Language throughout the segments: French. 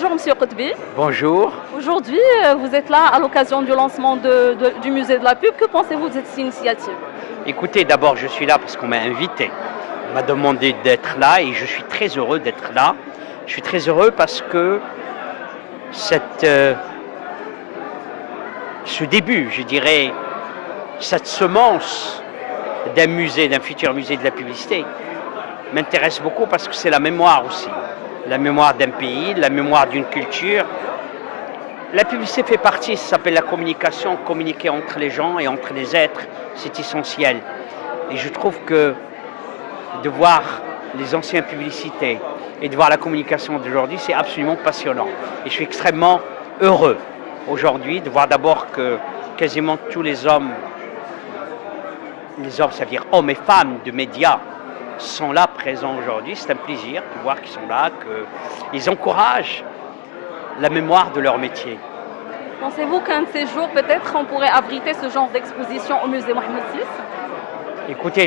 Bonjour Monsieur Qutbi. Bonjour. Aujourd'hui, vous êtes là à l'occasion du lancement du musée de la pub. Que pensez-vous de cette initiative? Écoutez, d'abord, je suis là parce qu'on m'a invité. On m'a demandé d'être là et je suis très heureux d'être là. Je suis très heureux parce que ce début, je dirais, cette semence d'un musée, d'un futur musée de la publicité, m'intéresse beaucoup parce que c'est la mémoire aussi. La mémoire d'un pays, la mémoire d'une culture. La publicité fait partie, ça s'appelle la communication, communiquer entre les gens et entre les êtres, c'est essentiel. Et je trouve que de voir les anciennes publicités et de voir la communication d'aujourd'hui, c'est absolument passionnant. Et je suis extrêmement heureux aujourd'hui de voir d'abord que quasiment tous les hommes, ça veut dire hommes et femmes de médias, sont là présents aujourd'hui. C'est un plaisir de voir qu'ils sont là, qu'ils encouragent la mémoire de leur métier. Pensez-vous qu'un de ces jours, peut-être, on pourrait abriter ce genre d'exposition au musée Mohamed VI? Écoutez,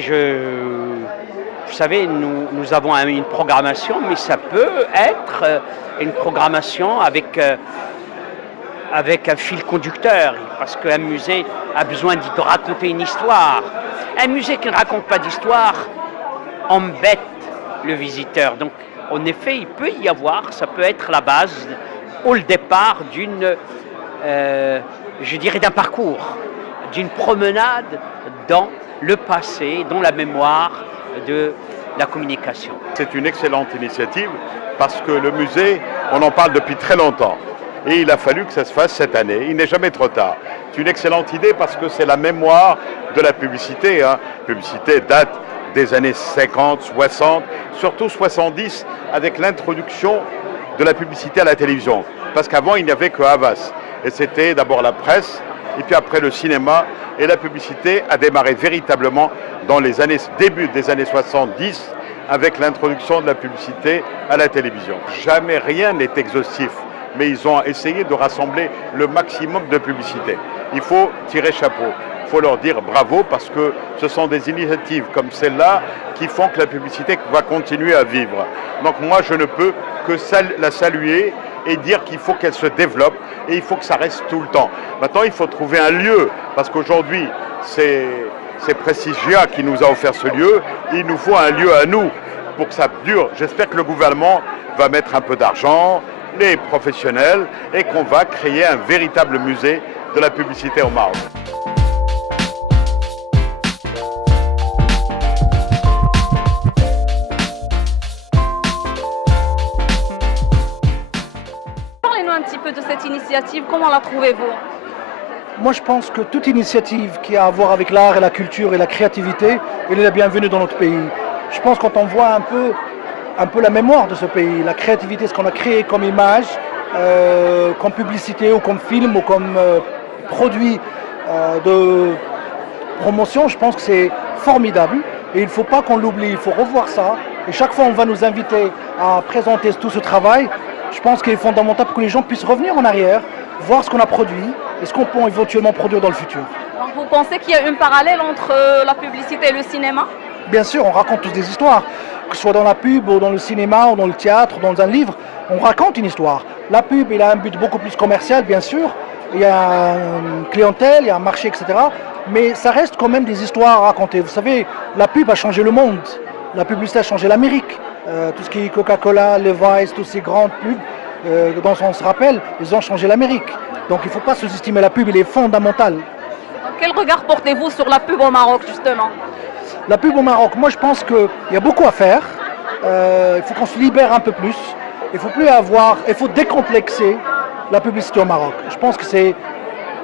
vous savez, nous avons une programmation, mais ça peut être une programmation avec un fil conducteur, parce qu'un musée a besoin de raconter une histoire. Un musée qui ne raconte pas d'histoire embête le visiteur. Donc, en effet, il peut y avoir, ça peut être la base ou le départ je dirais, d'un parcours, d'une promenade dans le passé, dans la mémoire de la communication. C'est une excellente initiative parce que le musée, on en parle depuis très longtemps. Et il a fallu que ça se fasse cette année. Il n'est jamais trop tard. C'est une excellente idée parce que c'est la mémoire de la publicité. La publicité date des années 50, 60, surtout 70, avec l'introduction de la publicité à la télévision. Parce qu'avant, il n'y avait que Havas. Et c'était d'abord la presse, et puis après le cinéma. Et la publicité a démarré véritablement dans les début des années 70, avec l'introduction de la publicité à la télévision. Jamais rien n'est exhaustif, mais ils ont essayé de rassembler le maximum de publicité. Il faut tirer chapeau. Il faut leur dire bravo parce que ce sont des initiatives comme celle-là qui font que la publicité va continuer à vivre. Donc moi, je ne peux que la saluer et dire qu'il faut qu'elle se développe et il faut que ça reste tout le temps. Maintenant, il faut trouver un lieu parce qu'aujourd'hui, c'est Prestigia qui nous a offert ce lieu. Il nous faut un lieu à nous pour que ça dure. J'espère que le gouvernement va mettre un peu d'argent, les professionnels, et qu'on va créer un véritable musée de la publicité au Maroc. Parlez-nous un petit peu de cette initiative, comment la trouvez-vous? Moi, je pense que toute initiative qui a à voir avec l'art et la culture et la créativité, elle est la bienvenue dans notre pays. Je pense que quand on voit un peu la mémoire de ce pays, la créativité, ce qu'on a créé comme image, comme publicité ou comme film ou comme produit de promotion, je pense que c'est formidable et il ne faut pas qu'on l'oublie, il faut revoir ça. Et chaque fois on va nous inviter à présenter tout ce travail, je pense qu'il est fondamental pour que les gens puissent revenir en arrière, voir ce qu'on a produit et ce qu'on peut éventuellement produire dans le futur. Donc vous pensez qu'il y a un parallèle entre la publicité et le cinéma? Bien sûr, on raconte tous des histoires, que ce soit dans la pub ou dans le cinéma ou dans le théâtre ou dans un livre, on raconte une histoire. La pub, il a un but beaucoup plus commercial, bien sûr, il y a une clientèle, il y a un marché, etc. Mais ça reste quand même des histoires à raconter. Vous savez, la pub a changé le monde, la publicité a changé l'Amérique. Tout ce qui est Coca-Cola, Levi's, toutes ces grandes pubs, dont on se rappelle, ils ont changé l'Amérique. Donc il ne faut pas sous-estimer la pub, il est fondamental. Quel regard portez-vous sur la pub au Maroc, justement? La pub au Maroc, moi je pense qu'il y a beaucoup à faire. Il faut qu'on se libère un peu plus. Il faut décomplexer la publicité au Maroc. Je pense que c'est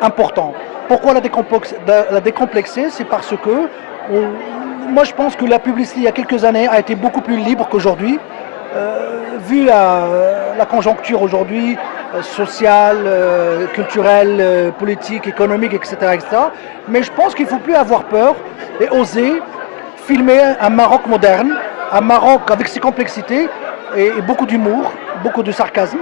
important. Pourquoi la décomplexer? C'est parce que moi je pense que la publicité il y a quelques années a été beaucoup plus libre qu'aujourd'hui. Vu la conjoncture aujourd'hui, sociale, culturelle, politique, économique, etc., etc. Mais je pense qu'il ne faut plus avoir peur et oser filmer un Maroc moderne, un Maroc avec ses complexités et beaucoup d'humour, beaucoup de sarcasme,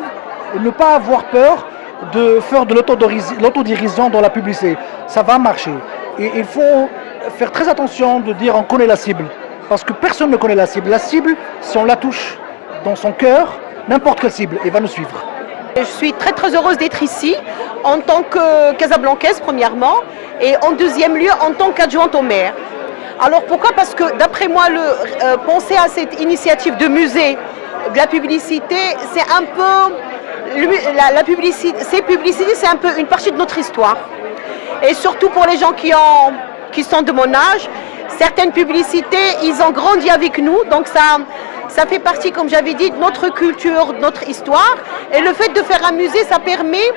et ne pas avoir peur de faire de l'autodérision dans la publicité. Ça va marcher. Et il faut faire très attention de dire on connaît la cible, parce que personne ne connaît la cible. La cible, si on la touche dans son cœur, n'importe quelle cible, elle va nous suivre. Je suis très très heureuse d'être ici en tant que Casablancaise premièrement et en deuxième lieu en tant qu'adjointe au maire. Alors pourquoi? Parce que d'après moi, penser à cette initiative de musée de la publicité, c'est un peu la publicité, ces publicités, c'est un peu une partie de notre histoire. Et surtout pour les gens qui sont de mon âge, certaines publicités, ils ont grandi avec nous, donc ça fait partie, comme j'avais dit, de notre culture, de notre histoire. Et le fait de faire un musée, ça permet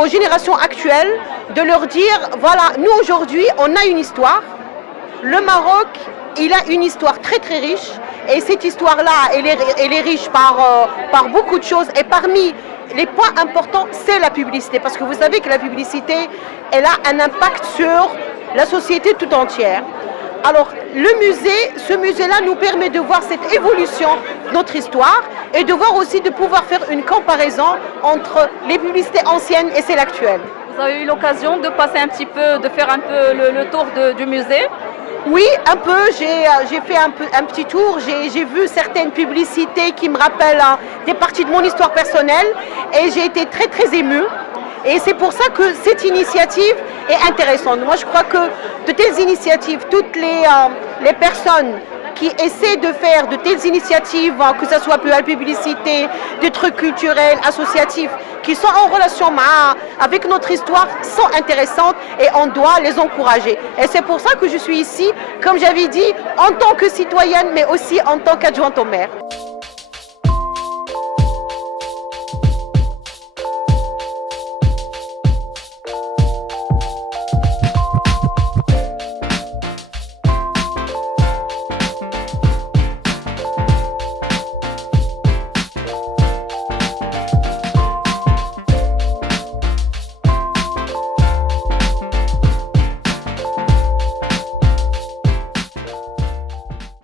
aux générations actuelles de leur dire, voilà, nous aujourd'hui, on a une histoire. Le Maroc, il a une histoire très très riche. Et cette histoire-là, elle est riche par beaucoup de choses. Et parmi les points importants, c'est la publicité. Parce que vous savez que la publicité, elle a un impact sur la société tout entière. Alors, ce musée-là nous permet de voir cette évolution de notre histoire et de voir aussi de pouvoir faire une comparaison entre les publicités anciennes et celles actuelles. Vous avez eu l'occasion de passer un petit peu, de faire un peu le tour du musée? Oui, un peu. J'ai fait un petit tour. J'ai vu certaines publicités qui me rappellent des parties de mon histoire personnelle et j'ai été très très émue. Et c'est pour ça que cette initiative est intéressante. Moi, je crois que de telles initiatives, toutes les personnes qui essaient de faire de telles initiatives, que ce soit pour la publicité, des trucs culturels, associatifs, qui sont en relation avec notre histoire, sont intéressantes et on doit les encourager. Et c'est pour ça que je suis ici, comme j'avais dit, en tant que citoyenne, mais aussi en tant qu'adjointe au maire.